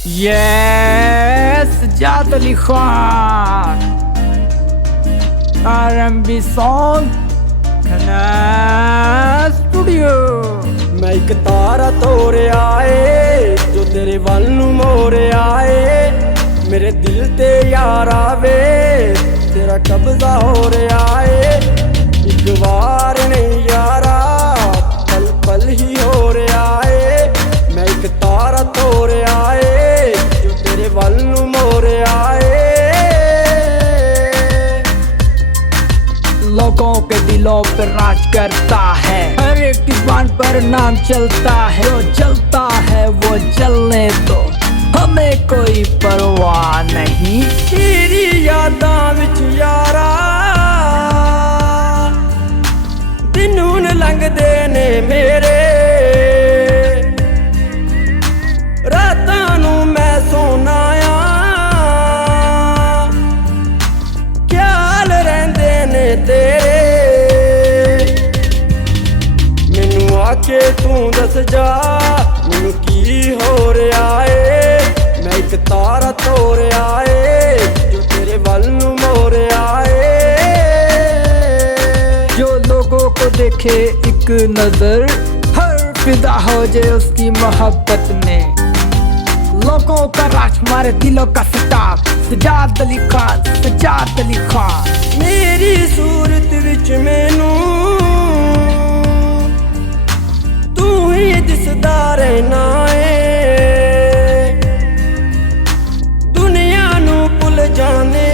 Yes, Sajjad Ali Khan R&B song खाना studio. मैं एक तारा तोरे आए जो तेरे वल नू मोरे आए, मेरे दिल ते यार आवे तेरा कब्जा हो रे आए। एक बार नहीं यारा पल पल ही हो रे आए, मैं एक तारा तोरे आए जो तेरे वल नू मोरे आए। लोगों के दिलों पर राज करता है, हर एक की जुबान पर नाम चलता है। जो जलता है वो जलने दो, हमें कोई परवाह नहीं। तेरी यादां विच यारा दिन हुण लंघदे ने मेरे, रातां नू मैं सोना ख्याल रहिंदे ने तेरे। मैनू आके तू दस जा मैनू की हो रहा है, मैं एक तारा तोरे आए जो तेरे वल नू मोरे आए। जो लोगों को देखे एक नजर हर फिदा हो जाए उसकी मोहब्बत में। लोगों का राज हमारे दिलों का सितार, सजाद अली खान, सजाद अली खान। मेरी सूरत विच मैनू तू ही दिसदा रहना है, दुनिया नू भुल जाने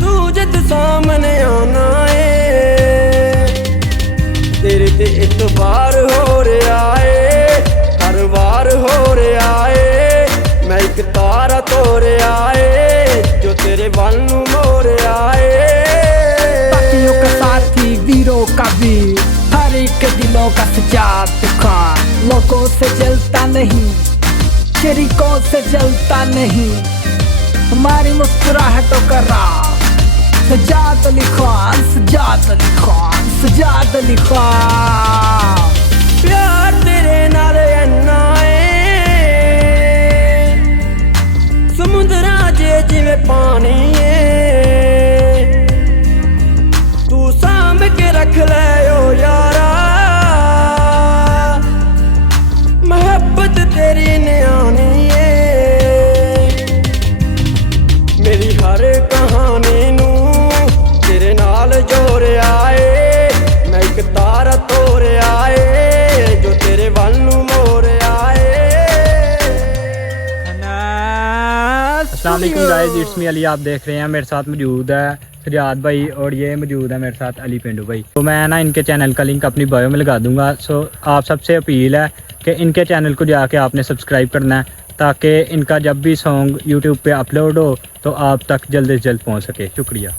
तू जद सामने आना है। तेरे ते इतबार हो रहा है, हर बार हो रहा है, मैं एक तारा तोरे आए जो तेरे वल नू मोरे आए। साथियों का साथी वीरों का वीर, हर एक के दिलों का सजाद खान। लोगों से जलता नहीं, शरीकों से जलता नहीं, हमारी मुस्कुराहटों का राज। सजाद अली खान, सजाद अली खान, सजाद अली खान। प्यार तेरे नाल इन्ना समुद्रा जे जिवें पानी है, तू सांभ के रख ले ओ यारा, मोहब्बत तेरी न्यानी है। मेरी हर कहानी नू तेरे नाल जोड़े आए, मैं एक तारा तोरे आए जो तेरे वल नू मोरे आए। अस्सलाम वालेकुम गाइस, इट्स मी अली। आप देख रहे हैं मेरे साथ मौजूद है सजाद भाई और ये मौजूद है मेरे साथ अली पेंडू भाई। तो मैं ना इनके चैनल का लिंक अपनी बायो में लगा दूंगा। सो आप सबसे अपील है कि इनके चैनल को जाके आपने सब्सक्राइब करना है, ताकि इनका जब भी सॉन्ग यूट्यूब पे अपलोड हो तो आप तक जल्द से जल्द पहुंच सके। शुक्रिया।